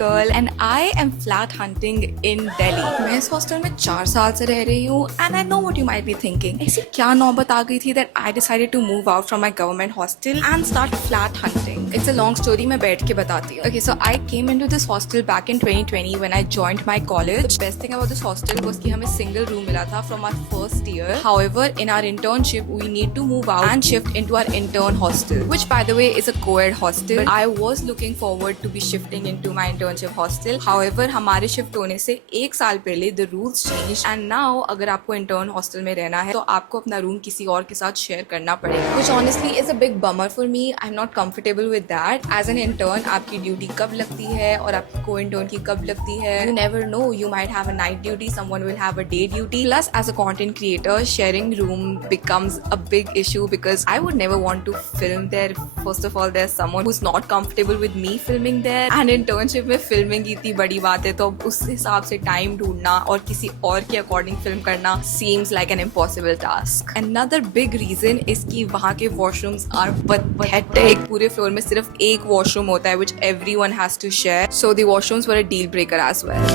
girl and I am flat hunting in Delhi. मैं इस hostel में 4 साल से रह रही हूँ and I know what you might be thinking. ऐसी क्या नौबत आ गई थी that I decided to move out from my government hostel and start flat hunting. It's a long story, मैं बैठ के बताती हूँ. Okay, so I came into this hostel back in 2020 when I joined my college. The best thing about this hostel was कि हमें single room मिला था from our first year. However, in our internship, we need to move out and shift into our intern hostel, which by the way is a co-ed hostel. I was looking forward to be shifting into my internship hostel. However, हमारे shift होने से 1 साल पहले the rules changed and now अगर आपको intern hostel में रहना है तो आपको अपना रूम किसी और के साथ शेयर करना पड़ेगा. Which honestly is a big bummer for me. I'm not comfortable with that. As an intern, आपकी ड्यूटी कब लगती है और आपकी co-intern की कब लगती है. You never know. You might have a night duty. Someone will have a day duty. Plus, as a content creator, sharing room becomes a big issue because I would never want to film there. First of all, there's someone who's not comfortable with me filming there. And internship में filming इतनी बड़ी बात है तो उस हिसाब से time ढूंढना और किसी और के अकॉर्डिंग फिल्म करना seems like an impossible task. Another big reason is कि वहाँ के washrooms are pathetic. पूरे फ्लोर में सिर्फ एक वॉशरूम होता है which everyone has to share. So the washrooms were a deal breaker as well.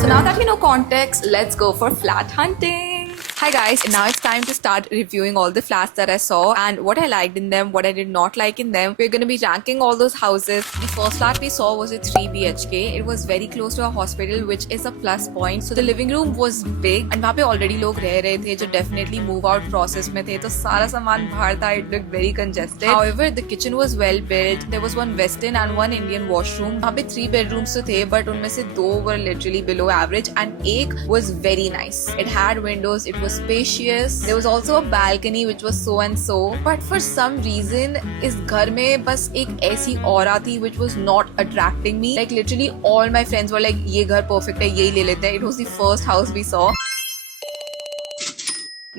So now that we know context, let's go for flat hunting. Hi guys, now it's time to start reviewing all the flats that I saw and what I liked in them, what I did not like in them. We're going to be ranking all those houses. The first flat we saw was a 3 BHK. It was very close to a hospital which is a plus point. So the living room was big and वहाँ पे already लोग रह रहे थे जो definitely move out process में थे तो सारा सामान बाहर था. It looked very congested. However, the kitchen was well built. There was one Western and one Indian washroom. वहाँ पे 3 bedrooms तो थे but उनमें से 2 were literally below average and एक was very nice. It had windows. It was spacious. There was also a balcony which was so and so. But for some reason, इस घर में बस एक ऐसी aura थी which was not attracting me. Like literally all my friends were like, ये घर perfect है, यही ले लेते हैं. It was the first house we saw.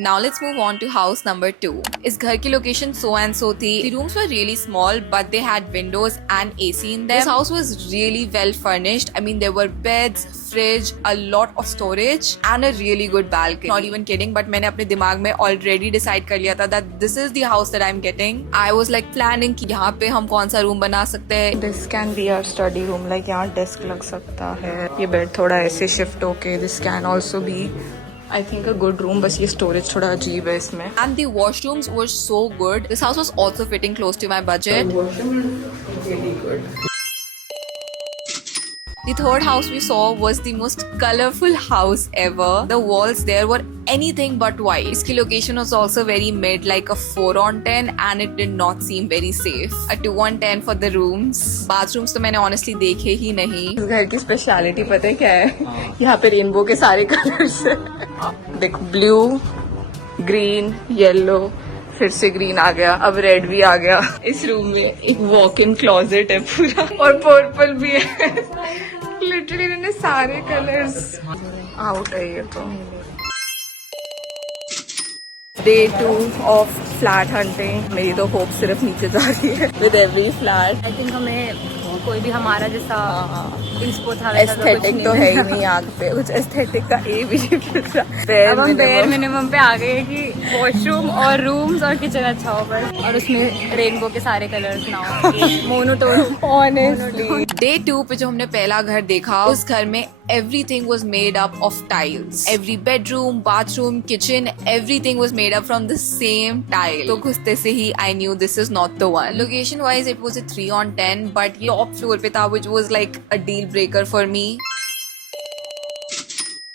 Now let's move on to house number 2. इस घर की location so and so थी. The rooms were really small but they had windows and AC in them. This house was really well furnished. I mean there were beds, fridge, a lot of storage and a really good balcony. Not even kidding but मैंने अपने दिमाग में already decide कर लिया था that this is the house that I'm getting. I was like planning कि यहाँ पे हम कौन सा room बना सकते हैं. This can be our study room. Like यहाँ desk लग सकता है. ये bed थोड़ा ऐसे shift होके. This can also be I think a good room. बस ये storage थोड़ा अजीब है इसमें. And the washrooms were so good. This house was also fitting close to my budget. The washroom is really good. The third house we saw was the most colorful house ever. The walls there were anything but white. इसकी location was also very mid, like a 4 on 10 and it did not seem very safe. A 2 on 10 for the rooms. Bathrooms तो मैंने honestly देखे ही नहीं. इस घर की speciality पता है क्या है? यहाँ पे रेनबो के सारे कलर्स हैं. देख ब्लू, ग्रीन, येलो, फिर से ग्रीन आ गया, अब रेड भी आ गया. इस रूम में एक वॉक इन क्लोजेट है पूरा और पर्पल भी है. लिटरली इन्होंने सारे कलर्स आउट है ये तो. Day 2 of flat hunting. मेरी तो होप सिर्फ नीचे जा रही है with every flat. I think हमें कोई भी हमारा जैसा इंस्पो था एस्थेटिक तो है ही नहीं यहाँ पे. कुछ एस्थेटिक का ए भी नहीं दिख रहा. अब हम बेयर मिनिमम पे आ गए कि वॉशरूम और रूम्स और किचन अच्छा हो बस और उसमें रेनबो के सारे कलर्स ना हो. Monotone honestly. Day 2 पे जो हमने पहला घर देखा उस घर में everything was made up of tiles. Every bedroom, bathroom, kitchen, everything was made up from the same tile. तो घुसते से ही I knew this is not the one. Location wise it was a 3 on 10 but ये top floor पे था which was like a deal breaker for me.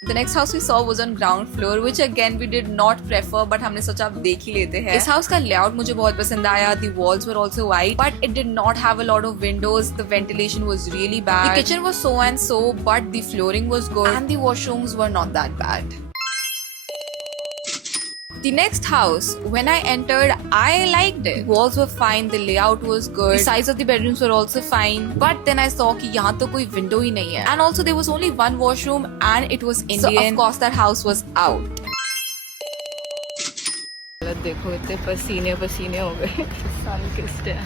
The next house we saw was on ground floor which again we did not prefer but हमने सोचा अब देख ही लेते हैं. इस house का layout मुझे बहुत पसंद आया. The walls were also white but it did not have a lot of windows. The ventilation was really bad. The kitchen was so and so but the flooring was good and the washrooms were not that bad. The next house, when I entered, I liked it. Walls were fine, the layout was good, the size of the bedrooms were also fine. But then I saw कि यहाँ तो कोई window ही नहीं है. And also there was only one washroom and it was Indian. So of course that house was out. देखो इतने पसीने पसीने हो गए. सन किस्ट है.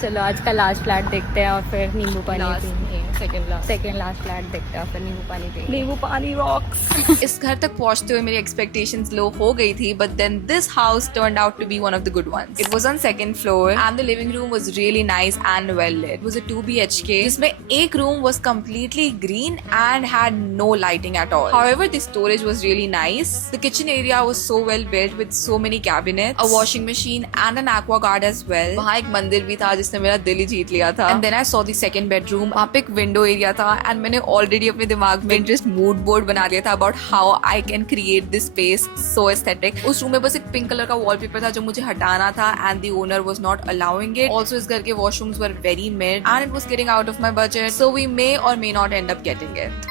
चलो आज का लास्ट फ्लैट देखते हैं और फिर नींबू पानी पीएंगे. सेकंड लास्ट फ्लैट देखते हैं, फिर नींबू पानी पे। नींबू पानी रॉक्स। इस घर तक पहुंचते हुए मेरी एक्सपेक्टेशंस लो हो गई थी, but then this house turned out to be one of the good ones. It was on second floor and the living room was really nice and well lit. It was a 2 BHK जिसमें एक रूम was completely green and had no lighting at all. However, the storage was really nice. The kitchen area was so well built with so many cabinets, a washing machine and an aqua guard as well. वहाँ एक मंदिर भी था जिसने मेरा दिल ही जीत लिया था. And then I saw the second bedroom. वहाँ पे एक window area था and मैंने already अपने दिमाग में just mood board बना लिया था about how I can create this space so aesthetic. उस रूम में बस एक पिंक कलर का wallpaper था जो मुझे हटाना था and the owner was not allowing it. Also इस घर के washrooms were very mid and it was getting out of my budget, so we may or may not end up getting it.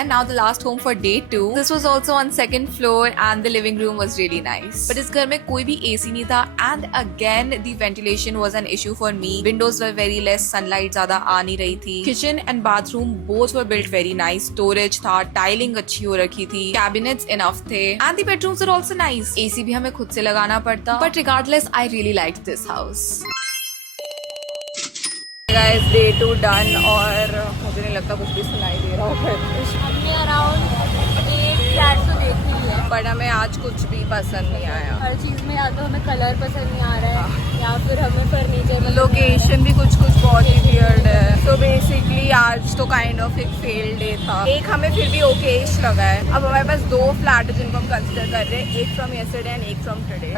And now the last home for day 2. This was also on second floor and the living room was really nice. But इस घर में कोई भी AC नहीं था and again the ventilation was an issue for me. Windows were very less, sunlight ज़्यादा आ नहीं रही थी. Kitchen and bathroom both were built very nice. Storage था, tiling अच्छी हो रखी थी, cabinets enough थे and the bedrooms were also nice. AC भी हमें खुद से लगाना पड़ता. But regardless, I really liked this house. Guys, day 2 done और मुझे नहीं लगता कुछ भी सुनाई दे रहा होगा. हमने अराउंड 8 फ्लैट तो देख ही है, बट हमें आज कुछ भी पसंद नहीं आया. हर चीज में या तो हमें कलर पसंद नहीं आ रहा है या फिर हमें फर्नीचर, लोकेशन भी कुछ कुछ बहुत ही वियर्ड है. तो बेसिकली आज तो काइंड ऑफ एक फेल डे था. एक हमें फिर भी ओकेश लगा है. अब हमारे पास 2 फ्लैट है जिनको हम कंसिडर कर रहे हैं, एक फ्रॉम यस्टरडे एंड एक फ्रॉम टुडे.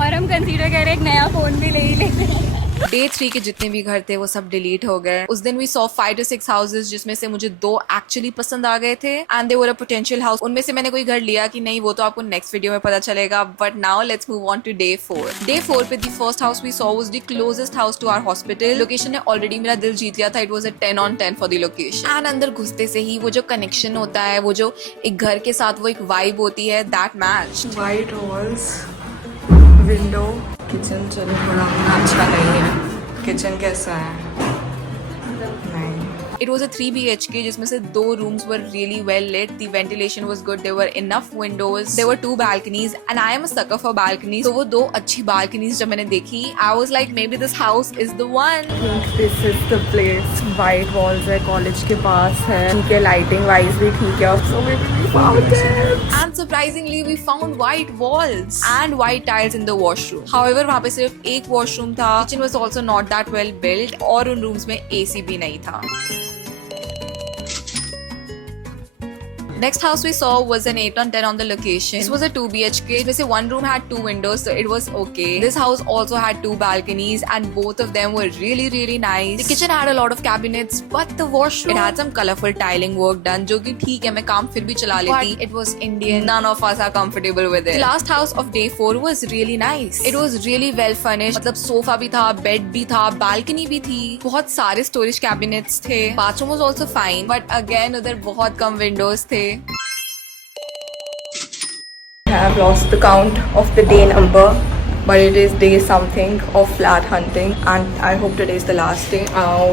और हम कंसीडर कर रहे हैं एक नया फोन भी ले ही लेते हैं. डे 3 के जितने भी घर थे वो सब डिलीट हो गए. उस दिन वी सॉ 5 to 6 हाउसेस जिसमें से मुझे 2 एक्चुअली पसंद आ गए थे and they were a potential house. उनमें से मैंने कोई घर लिया कि नहीं वो तो आपको नेक्स्ट वीडियो में पता चलेगा. But now let's move on to day 4. Day 4 पे the first house we saw was the closest house to our hospital. Location ने ऑलरेडी मेरा दिल जीत लिया था. It was a 10 on 10 for the location. And अंदर घुसते से ही वो जो कनेक्शन होता है, वो जो एक घर के साथ वो एक वाइब होती है, that match. White walls, window. Kitchen चलो थोड़ा अच्छा नहीं है. किचन कैसा है? नहीं. It was a 3 BHK जिसमें से 2 rooms were really well lit. The ventilation was good. There were enough windows. There were 2 balconies and I am a sucker for balconies. तो वो 2 अच्छी balconies जब मैंने देखी, I was like maybe this house is the one. This is the place. White walls है, college के पास है. ठीक है, lighting wise भी ठीक है. So maybe we found it. And surprisingly we found white walls and white tiles in the washroom. However वहाँ पे सिर्फ एक washroom था. Kitchen was also not that well built और उन rooms में AC भी नहीं था. Next house we saw was an 8 on 10 on the location. This was a 2 BHK. इसमें से 1 room had 2 windows, so it was okay. This house also had 2 balconies and both of them were really really nice. The kitchen had a lot of cabinets, but the washroom, it had some colorful tiling work done, जो कि ठीक है, मैं काम फिर भी चला लेती. But it was Indian. None of us are comfortable with it. The last house of day 4 was really nice. It was really well furnished. मतलब सोफा भी था, बेड भी था, बालकनी भी थी, बहुत सारे स्टोरेज कैबिनेट्स थे. Bathroom was also fine, but again उधर बहुत कम विंडोज थे. I have lost the count of the day number, but it is day something of flat hunting and I hope today is the last day.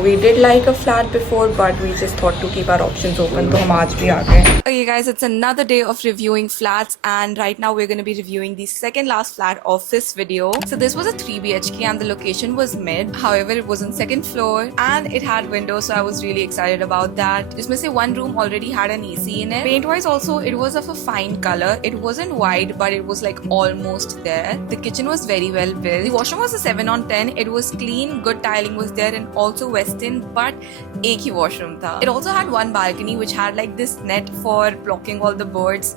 We did like a flat before, but we just thought to keep our options open, तो हम आज भी आ गए. Okay guys, it's another day of reviewing flats and right now we're going to be reviewing the second last flat of this video. So this was a 3 BHK and the location was mid. However, it was on second floor and it had windows, so I was really excited about that. जिसमें से 1 room already had an AC in it. Paint wise also it was of a fine color. It wasn't white, but it was like almost there. The kitchen was very well built. The washroom was a 7 on 10. It was clean, good tiling was there and also western, but एक ही washroom था. It also had 1 balcony which had like this net for blocking all the birds.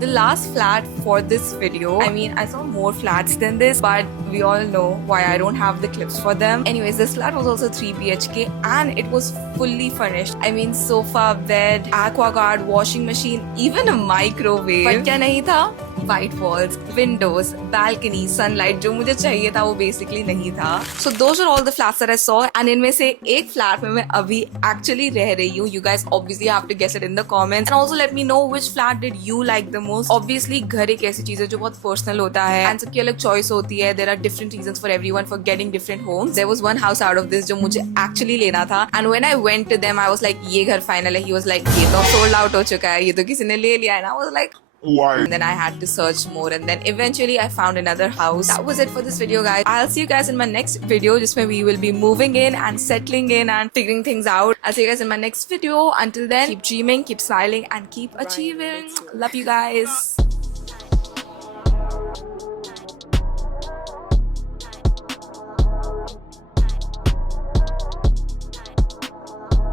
The last flat for this video, I mean I saw more flats than this, but we all know why I don't have the clips for them. Anyways, this flat was also 3 BHK and it was fully furnished. I mean sofa, bed, aqua guard, washing machine, even a microwave. But क्या नहीं था? White walls, windows, balcony, sunlight. जो मुझे चाहिए था वो basically नहीं था. So those are all the flats that I saw and इनमें से एक flat में मैं अभी actually रह रही हूँ. You guys obviously have to guess it in the comments and also let me know which flat did you like the most. Obviously घर एक ऐसी चीज है जो बहुत personal होता है and सबकी अलग choice होती है. There are different reasons for everyone for getting different homes. There was one house out of this जो मुझे actually लेना था and when I went to them I was like ये घर final है. He was like ये तो sold out हो चुका है, ये तो किसी ने ले लिया है. And I was like Why? And then I had to search more, and then eventually I found another house. That was it for this video, guys. I'll see you guys in my next video, just where we will be moving in and settling in and figuring things out. I'll see you guys in my next video. Until then, keep dreaming, keep smiling, and keep achieving. Love you guys.